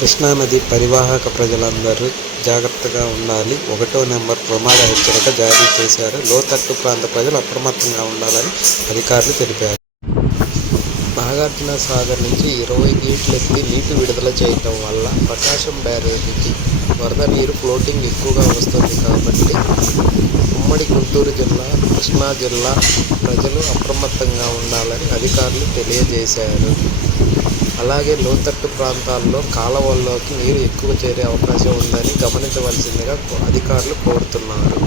కృష్ణానది పరివాహక ప్రజలందరూ జాగ్రత్తగా ఉండాలి. ఒకటో నెంబర్ ప్రమాద హెచ్చరిక జారీ చేశారు. లోతట్టు ప్రాంత ప్రజలు అప్రమత్తంగా ఉండాలని అధికారులు తెలిపారు. నాగార్జున సాగర్ నుంచి ఇరవై గేట్లెత్తి నీటి విడుదల చేయటం వల్ల ప్రకాశం బ్యారేజీకి వరద నీరు ఫ్లోటింగ్ ఎక్కువగా వస్తుంది కాబట్టి ఉమ్మడి గుంటూరు జిల్లా కృష్ణా జిల్లా ప్రజలు అప్రమత్తంగా ఉండాలని అధికారులు తెలియజేశారు. అలాగే లోతట్టు ప్రాంతాల్లో కాలవల్లోకి నీరు ఎక్కువ చేరే అవకాశం ఉందని గమనించవలసిందిగా అధికారులు కోరుతున్నారు.